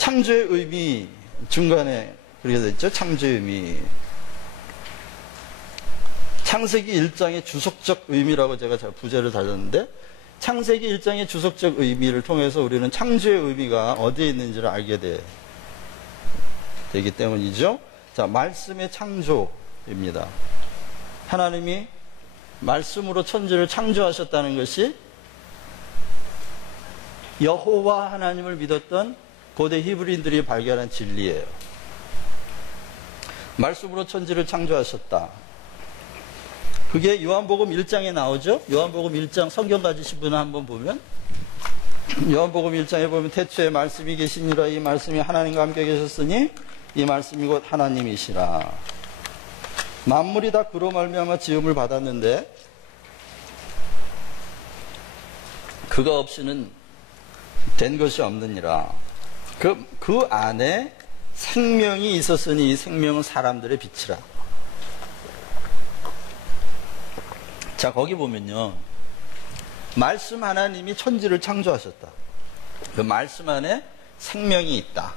창조의 의미 중간에 그렇게 됐죠. 창조의 의미. 창세기 1장의 주석적 의미라고 제가 부제를 달았는데, 창세기 1장의 주석적 의미를 통해서 우리는 창조의 의미가 어디에 있는지를 알게 되기 때문이죠. 자, 말씀의 창조입니다. 하나님이 말씀으로 천지를 창조하셨다는 것이 여호와 하나님을 믿었던 고대 히브리인들이 발견한 진리예요. 말씀으로 천지를 창조하셨다. 그게 요한복음 1장에 나오죠. 요한복음 1장 성경 가지신 분은 한번 보면, 요한복음 1장에 보면 태초에 말씀이 계시니라. 이 말씀이 하나님과 함께 계셨으니 이 말씀이 곧 하나님이시라. 만물이 다 그로 말미암아 지음을 받았는데 그가 없이는 된 것이 없느니라. 그 안에 생명이 있었으니 이 생명은 사람들의 빛이라. 자, 거기 보면요, 말씀 하나님이 천지를 창조하셨다. 그 말씀 안에 생명이 있다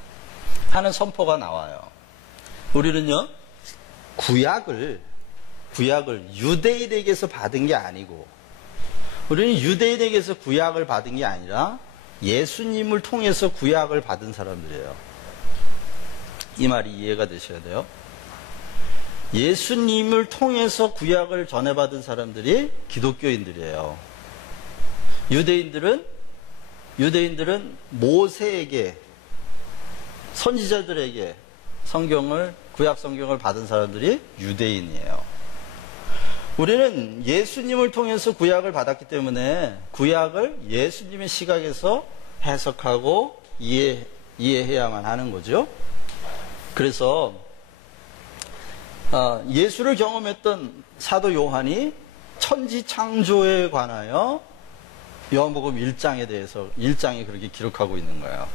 하는 선포가 나와요. 우리는요, 구약을 유대인에게서 받은 게 아니고, 우리는 유대인에게서 구약을 받은 게 아니라 예수님을 통해서 구약을 받은 사람들이에요. 이 말이 이해가 되셔야 돼요. 예수님을 통해서 구약을 전해받은 사람들이 기독교인들이에요. 유대인들은 모세에게, 선지자들에게 구약 성경을 받은 사람들이 유대인이에요. 우리는 예수님을 통해서 구약을 받았기 때문에 구약을 예수님의 시각에서 해석하고 이해해야만 하는 거죠. 그래서 예수를 경험했던 사도 요한이 천지 창조에 관하여 요한복음 1장에 그렇게 기록하고 있는 거예요.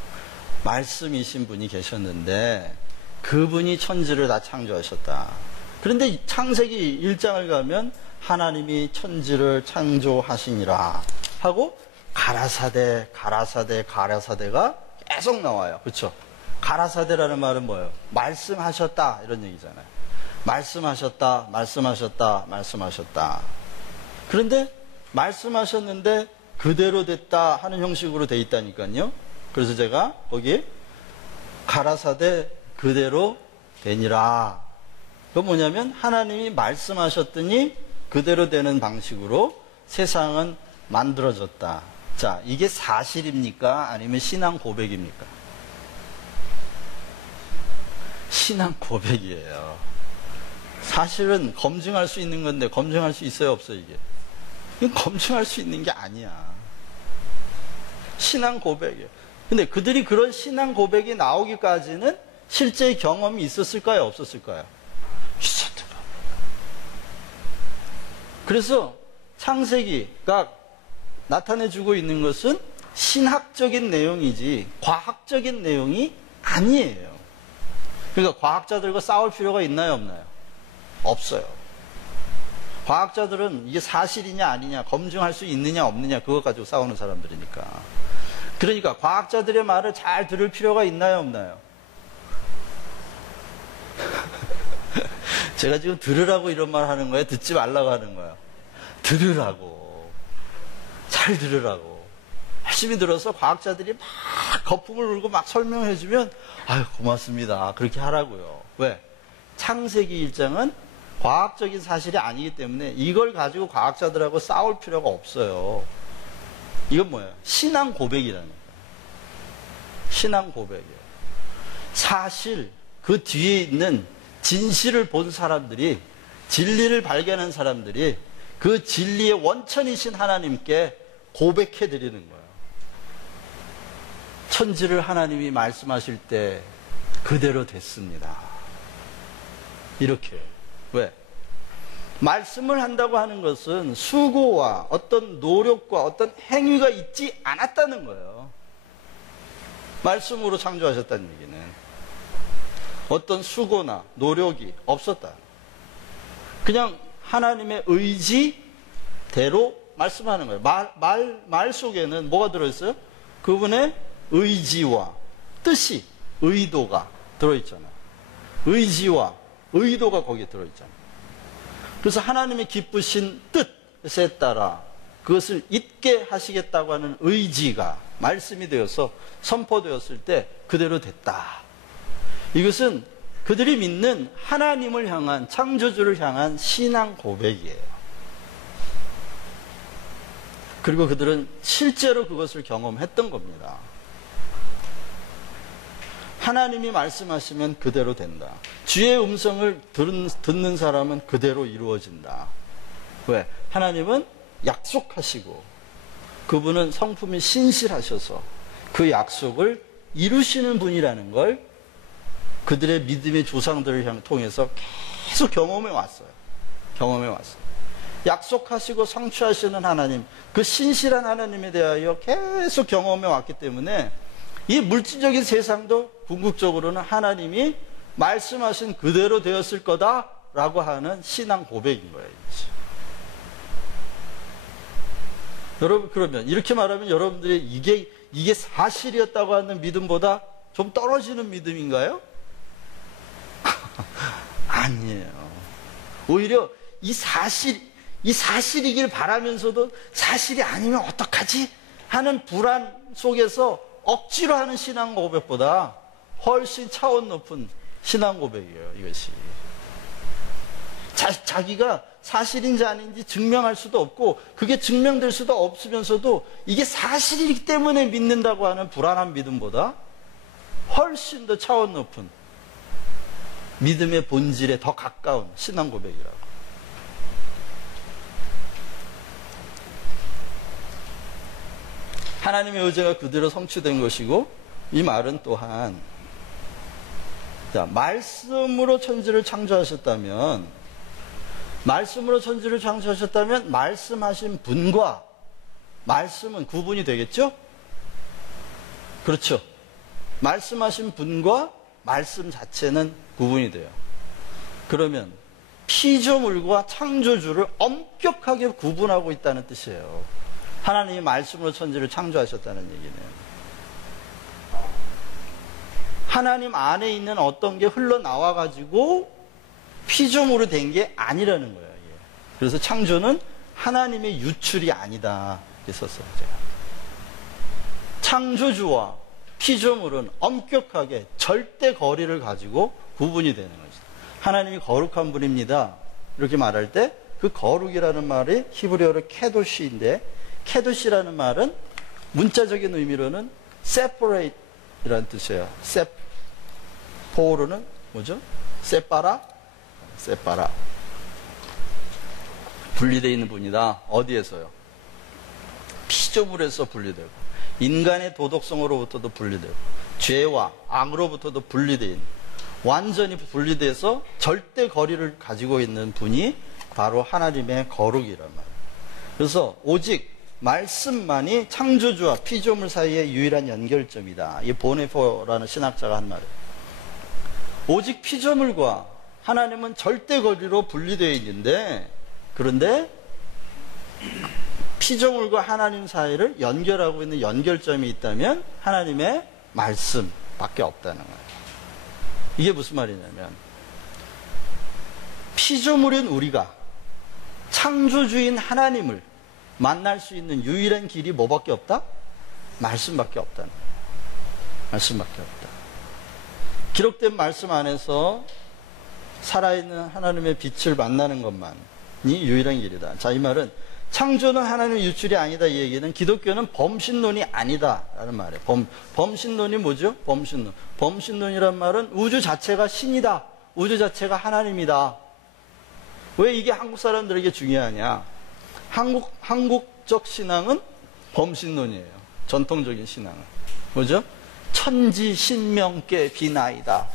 말씀이신 분이 계셨는데 그분이 천지를 다 창조하셨다. 그런데 창세기 1장을 가면 하나님이 천지를 창조하시니라 하고 가라사대가 계속 나와요. 그렇죠? 가라사대라는 말은 뭐예요? 말씀하셨다, 이런 얘기잖아요. 말씀하셨다. 그런데 말씀하셨는데 그대로 됐다 하는 형식으로 돼 있다니까요. 그래서 제가 거기에 가라사대 그대로 되니라. 그건 뭐냐면 하나님이 말씀하셨더니 그대로 되는 방식으로 세상은 만들어졌다. 자, 이게 사실입니까? 아니면 신앙 고백입니까? 신앙 고백이에요. 사실은 검증할 수 있는 건데 검증할 수 있어요, 없어요, 이게? 이건 검증할 수 있는 게 아니야. 신앙 고백이에요. 근데 그들이 그런 신앙 고백이 나오기까지는 실제 경험이 있었을까요, 없었을까요? 있었던 겁니다. 그래서 창세기가 나타내주고 있는 것은 신학적인 내용이지 과학적인 내용이 아니에요. 그러니까 과학자들과 싸울 필요가 있나요, 없나요? 없어요. 과학자들은 이게 사실이냐 아니냐, 검증할 수 있느냐 없느냐, 그것 가지고 싸우는 사람들이니까. 그러니까 과학자들의 말을 잘 들을 필요가 있나요, 없나요? 제가 지금 들으라고 이런 말 하는 거예요? 듣지 말라고 하는 거예요? 들으라고. 잘 들으라고. 열심히 들어서 과학자들이 막 거품을 울고 막 설명해주면, 아유, 고맙습니다. 그렇게 하라고요. 왜? 창세기 1장은 과학적인 사실이 아니기 때문에 이걸 가지고 과학자들하고 싸울 필요가 없어요. 이건 뭐예요? 신앙 고백이라는 거예요. 신앙 고백이에요. 사실 그 뒤에 있는 진실을 본 사람들이, 진리를 발견한 사람들이 그 진리의 원천이신 하나님께 고백해 드리는 거예요. 천지를 하나님이 말씀하실 때 그대로 됐습니다. 이렇게. 왜? 말씀을 한다고 하는 것은 수고와 어떤 노력과 어떤 행위가 있지 않았다는 거예요. 말씀으로 창조하셨다는 얘기는 어떤 수고나 노력이 없었다. 그냥 하나님의 의지대로 말씀하는 거예요. 말 속에는 뭐가 들어있어요? 그분의 의지와 뜻이 의도가 들어있잖아요. 의지와 의도가 거기에 들어있잖아요. 그래서 하나님의 기쁘신 뜻에 따라 그것을 잊게 하시겠다고 하는 의지가 말씀이 되어서 선포되었을 때 그대로 됐다. 이것은 그들이 믿는 하나님을 향한, 창조주를 향한 신앙 고백이에요. 그리고 그들은 실제로 그것을 경험했던 겁니다. 하나님이 말씀하시면 그대로 된다. 주의 음성을 듣는 사람은 그대로 이루어진다. 왜? 하나님은 약속하시고 그분은 성품이 신실하셔서 그 약속을 이루시는 분이라는 걸 그들의 믿음의 조상들을 통해서 계속 경험해 왔어요. 약속하시고 성취하시는 하나님, 그 신실한 하나님에 대하여 계속 경험해 왔기 때문에 이 물질적인 세상도 궁극적으로는 하나님이 말씀하신 그대로 되었을 거다라고 하는 신앙 고백인 거예요. 여러분, 그러면 이렇게 말하면 여러분들이 이게 사실이었다고 하는 믿음보다 좀 떨어지는 믿음인가요? 아니에요. 오히려 이 사실이길 바라면서도 사실이 아니면 어떡하지? 하는 불안 속에서 억지로 하는 신앙 고백보다 훨씬 차원 높은 신앙 고백이에요, 이것이. 자기가 사실인지 아닌지 증명할 수도 없고 그게 증명될 수도 없으면서도 이게 사실이기 때문에 믿는다고 하는 불안한 믿음보다 훨씬 더 차원 높은 믿음의 본질에 더 가까운 신앙 고백이라고. 하나님의 의지가 그대로 성취된 것이고, 이 말은 또한 말씀으로 천지를 창조하셨다면 말씀하신 분과 말씀은 구분이 되겠죠? 그렇죠. 말씀하신 분과 말씀 자체는 구분이 돼요. 그러면 피조물과 창조주를 엄격하게 구분하고 있다는 뜻이에요. 하나님이 말씀으로 천지를 창조하셨다는 얘기는 하나님 안에 있는 어떤 게 흘러나와가지고 피조물이 된 게 아니라는 거예요. 그래서 창조는 하나님의 유출이 아니다 했었어요. 제가. 창조주와 피조물은 엄격하게 절대 거리를 가지고 구분이 되는 거죠. 하나님이 거룩한 분입니다. 이렇게 말할 때 그 거룩이라는 말이 히브리어로 케도시인데, 케도시라는 말은 문자적인 의미로는 separate 이라는 뜻이에요. 세포로는 뭐죠? 세파라? 분리되어 있는 분이다. 어디에서요? 피조물에서 분리되고 인간의 도덕성으로부터도 분리되고 죄와 악으로부터도 분리되어 있는, 완전히 분리돼서 절대 거리를 가지고 있는 분이 바로 하나님의 거룩이란 말이에요. 그래서 오직 말씀만이 창조주와 피조물 사이의 유일한 연결점이다. 이 보네포라는 신학자가 한 말이에요. 오직 피조물과 하나님은 절대 거리로 분리되어 있는데, 그런데 피조물과 하나님 사이를 연결하고 있는 연결점이 있다면 하나님의 말씀밖에 없다는 거예요. 이게 무슨 말이냐면, 피조물인 우리가 창조주인 하나님을 만날 수 있는 유일한 길이 뭐밖에 없다? 말씀밖에 없다는 거예요. 말씀밖에 없다. 기록된 말씀 안에서 살아있는 하나님의 빛을 만나는 것만이 유일한 길이다. 자, 이 말은 창조는 하나님의 유출이 아니다, 이 얘기는 기독교는 범신론이 아니다 라는 말이에요. 범신론이 뭐죠? 범신론이란 말은 우주 자체가 신이다, 우주 자체가 하나님이다. 왜 이게 한국 사람들에게 중요하냐? 한국적 신앙은 범신론이에요. 전통적인 신앙은 뭐죠? 천지 신명께 비나이다.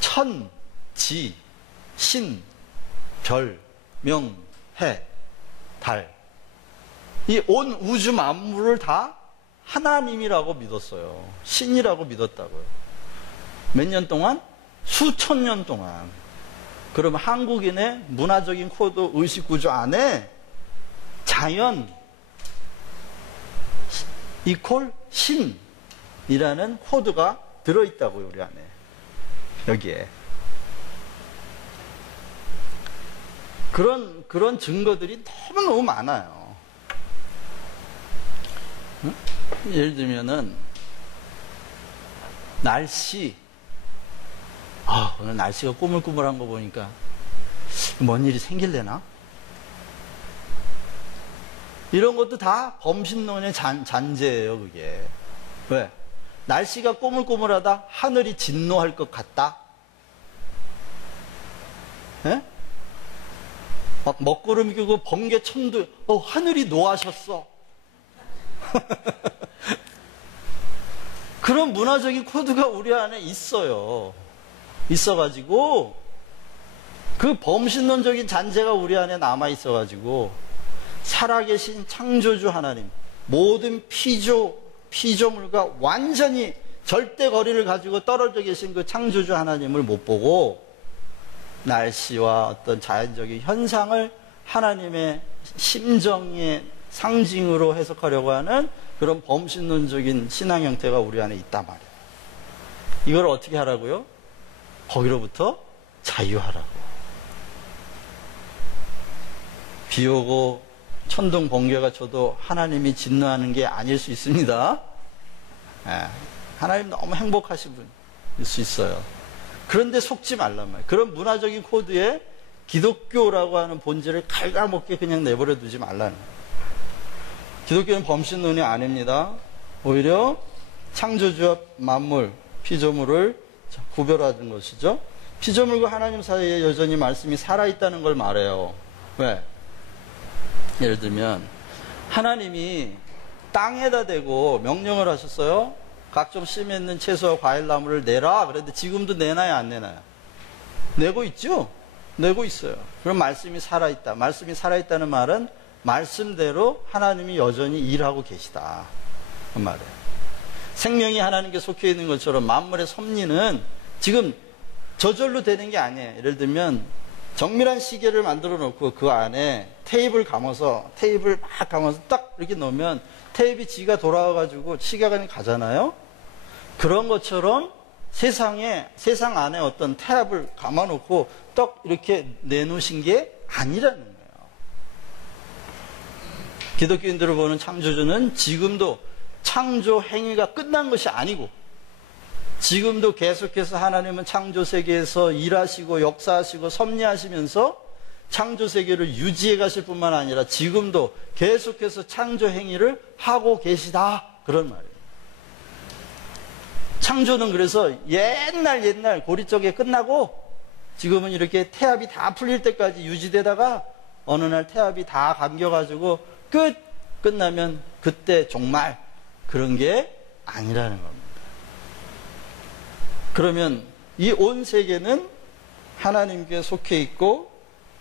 천, 지, 신, 별, 명, 해, 달, 이 온 우주 만물을 다 하나님이라고 믿었어요. 신이라고 믿었다고요. 몇 년 동안? 수천 년 동안. 그러면 한국인의 문화적인 코드 의식 구조 안에 자연 이퀄 신, 이라는 코드가 들어있다고요, 우리 안에. 여기에. 그런 증거들이 너무너무 많아요. 응? 예를 들면은, 날씨. 오늘 날씨가 꾸물꾸물한 거 보니까, 뭔 일이 생길래나? 이런 것도 다 범신론의 잔재예요, 그게. 왜? 날씨가 꾸물꾸물하다 하늘이 진노할 것 같다? 예? 막 먹구름 끼고 번개 천둥, 하늘이 노하셨어. 그런 문화적인 코드가 우리 안에 있어요. 있어가지고, 그 범신론적인 잔재가 우리 안에 남아있어가지고, 살아계신 창조주 하나님, 모든 피조물과 완전히 절대 거리를 가지고 떨어져 계신 그 창조주 하나님을 못 보고, 날씨와 어떤 자연적인 현상을 하나님의 심정의 상징으로 해석하려고 하는 그런 범신론적인 신앙 형태가 우리 안에 있단 말이에요. 이걸 어떻게 하라고요? 거기로부터 자유하라고. 비 오고 천둥 번개가 쳐도 하나님이 진노하는 게 아닐 수 있습니다. 하나님 너무 행복하신 분일 수 있어요. 그런데 속지 말란 말이에요. 그런 문화적인 코드에 기독교라고 하는 본질을 갉아먹게 그냥 내버려 두지 말라는 거예요. 기독교는 범신론이 아닙니다. 오히려 창조주와 만물, 피조물을 구별하는 것이죠. 피조물과 하나님 사이에 여전히 말씀이 살아있다는 걸 말해요. 왜? 예를 들면 하나님이 땅에다 대고 명령을 하셨어요. 각종 씨 맺는 채소와 과일나무를 내라. 그런데 지금도 내나요, 안 내나요? 내고 있죠? 내고 있어요. 그럼 말씀이 살아있다. 말씀이 살아있다는 말은 말씀대로 하나님이 여전히 일하고 계시다. 그 말이에요. 생명이 하나님께 속해 있는 것처럼 만물의 섭리는 지금 저절로 되는 게 아니에요. 예를 들면 정밀한 시계를 만들어 놓고 그 안에 테이프를 감아서 딱 이렇게 넣으면 테이프 지가 돌아와가지고 시계가 가잖아요. 그런 것처럼 세상 안에 어떤 탭을 감아놓고 딱 이렇게 내놓으신 게 아니라는 거예요. 기독교인들을 보는 창조주는 지금도 창조 행위가 끝난 것이 아니고 지금도 계속해서 하나님은 창조 세계에서 일하시고 역사하시고 섭리하시면서 창조 세계를 유지해 가실 뿐만 아니라 지금도 계속해서 창조 행위를 하고 계시다. 그런 말이에요. 창조는 그래서 옛날 고리적에 끝나고 지금은 이렇게 태압이 다 풀릴 때까지 유지되다가 어느 날 태압이 다 감겨가지고 끝나면 그때 종말 그런 게 아니라는 겁니다. 그러면 이 온 세계는 하나님께 속해 있고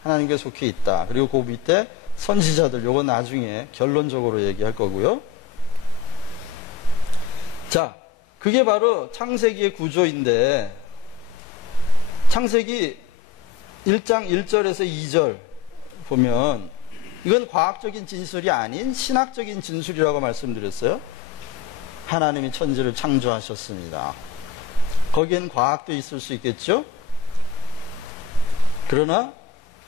하나님께 속해 있다. 그리고 그 밑에 선지자들 요건 나중에 결론적으로 얘기할 거고요. 자, 그게 바로 창세기의 구조인데 창세기 1장 1절에서 2절 보면 이건 과학적인 진술이 아닌 신학적인 진술이라고 말씀드렸어요. 하나님이 천지를 창조하셨습니다. 거기엔 과학도 있을 수 있겠죠? 그러나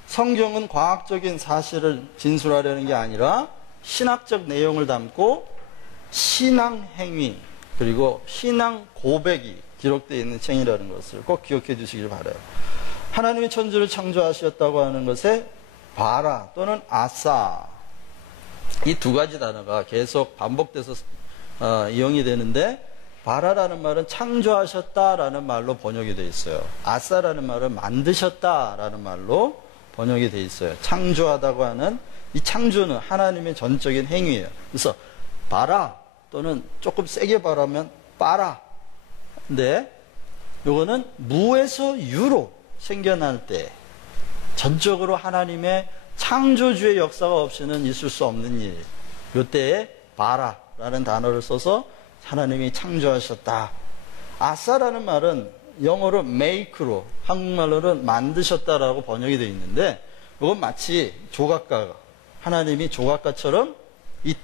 성경은 과학적인 사실을 진술하려는 게 아니라 신학적 내용을 담고 신앙 행위 그리고 신앙 고백이 기록되어 있는 책이라는 것을 꼭 기억해 주시길 바라요. 하나님이 천지를 창조하셨다고 하는 것에 바라 또는 아사 이 두 가지 단어가 계속 반복돼서 이용이 되는데 바라라는 말은 창조하셨다라는 말로 번역이 되어 있어요. 아사라는 말은 만드셨다라는 말로 번역이 되어 있어요. 창조하다고 하는 이 창조는 하나님의 전적인 행위예요. 그래서 바라 또는 조금 세게 바라면 빠라. 근데 이거는 무에서 유로 생겨날 때 전적으로 하나님의 창조주의 역사가 없이는 있을 수 없는 일. 이때에 바라라는 단어를 써서 하나님이 창조하셨다. 아사라는 말은 영어로 make로 한국말로는 만드셨다라고 번역이 되어 있는데 이건 마치 조각가 하나님이 조각가처럼 이